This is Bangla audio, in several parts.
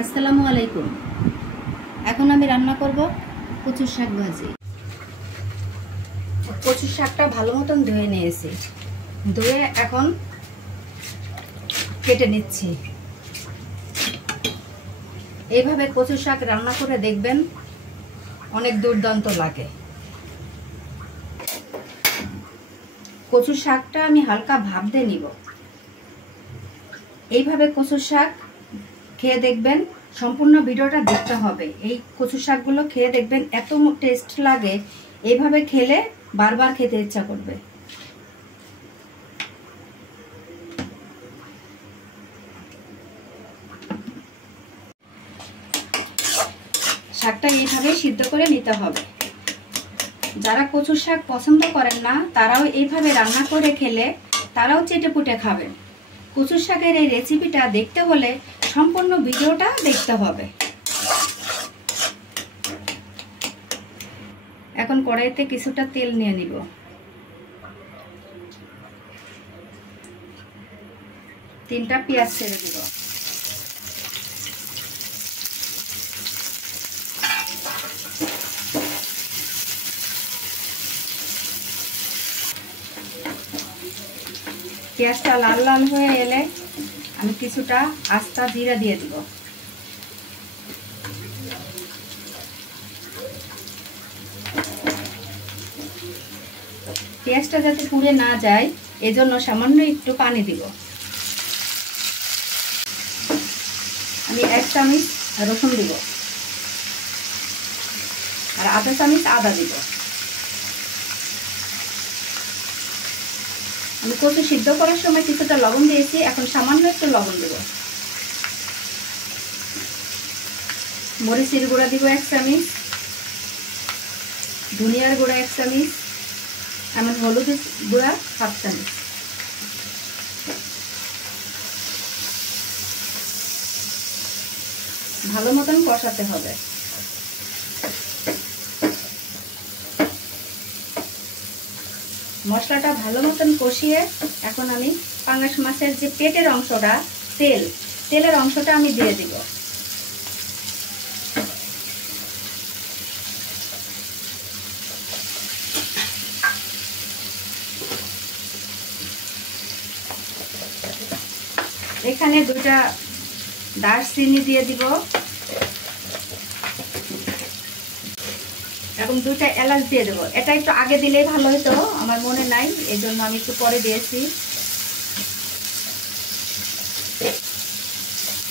আসসালামু আলাইকুম। এখন আমি রান্না করব কচুর শাক ভাজি। কচুর শাকটা ভালো মতন ধুয়ে নিয়েছি, ধুয়ে এখন কেটে নিচ্ছি। এইভাবে কচুর শাক রান্না করে দেখবেন, অনেক দুর্দান্ত লাগে। কচুর শাকটা আমি হালকা ভাপ দিয়ে নিব। এইভাবে কচুর শাক খেয়ে দেখবেন, সম্পূর্ণ ভিডিওটা দেখতে হবে। এই কচুর শাকগুলো খেয়ে দেখবেন এত টেস্ট লাগে, এইভাবে খেলে বারবার খেতে ইচ্ছা করবে। শাকটা এইভাবে সিদ্ধ করে নিতে হবে। যারা কচুর শাক পছন্দ করেন না, তারাও এইভাবে রান্না করে খেলে তারাও চেটেপুটে খাবেন। কচুর শাকের এই রেসিপিটা দেখতে হলে সম্পূর্ণ ভিডিওটা দেখতে হবে। এখন কড়াইতে কিছুটা তেল নিয়ে নিব। তিনটা পেঁয়াজ ছেড়ে দিব। পেঁয়াজটা লাল লাল হয়ে এলে আমি কিছুটা আস্তা জিরা দিয়ে দিব। পেঁয়াজটা যাতে পুড়ে না যায়, এজন্য সামান্য একটু পানি দিব। আমি 1 চামচ রসুন দিব আর আধা চামচ আদা দিব। আমি কচু সিদ্ধ করার সময় কিছুটা লবণ দিয়েছি, এখন সামান্য একটু লবণ দেব। মরিচের গুঁড়া দিব 1 চামচ, ধনিয়ার গুঁড়া 1 চামচ, আমার হলুদের গুঁড়া 1/2 চামচ। ভালো মতন কষাতে হবে। মশলাটা ভালো মতন কষিয়ে এখন আমি পাঙ্গাস মাছের যে পেটের অংশটা, তেলের অংশটা আমি দিয়ে দিব। এখানে 2টা দারচিনি দিয়ে দিব এবং 2টা এলাচ দিয়ে দেবো। এটা একটু আগে দিলেই ভালো হতো, আমার মনে নাই, এই জন্য আমি একটু পরে দিয়েছি।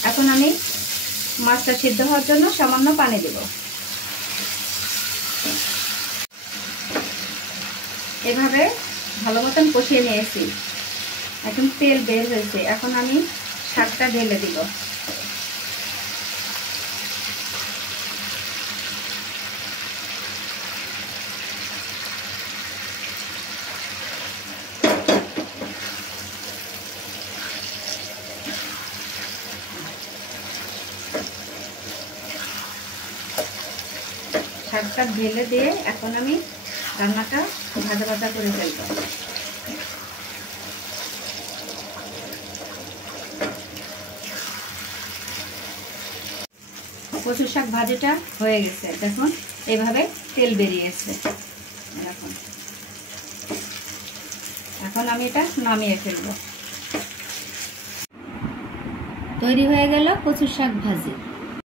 এখন আমি মাছটা সিদ্ধ হওয়ার জন্য সামান্য পানি দেব। এভাবে ভালো মতন কষিয়ে নিয়েছি, এখন তেল বের হয়েছে। এখন আমি শাকটা ঢেলে দিব। শাকটা ঢেলে দিয়ে এখন আমি রান্নাটা ভাজা ভাজা করে ফেলবো। কচুর শাক ভাজিটা হয়ে গেছে, দেখুন এইভাবে তেল বেরিয়েছে। এখন আমি এটা নামিয়ে ফেলবো। তৈরি হয়ে গেল কচুর শাক ভাজি।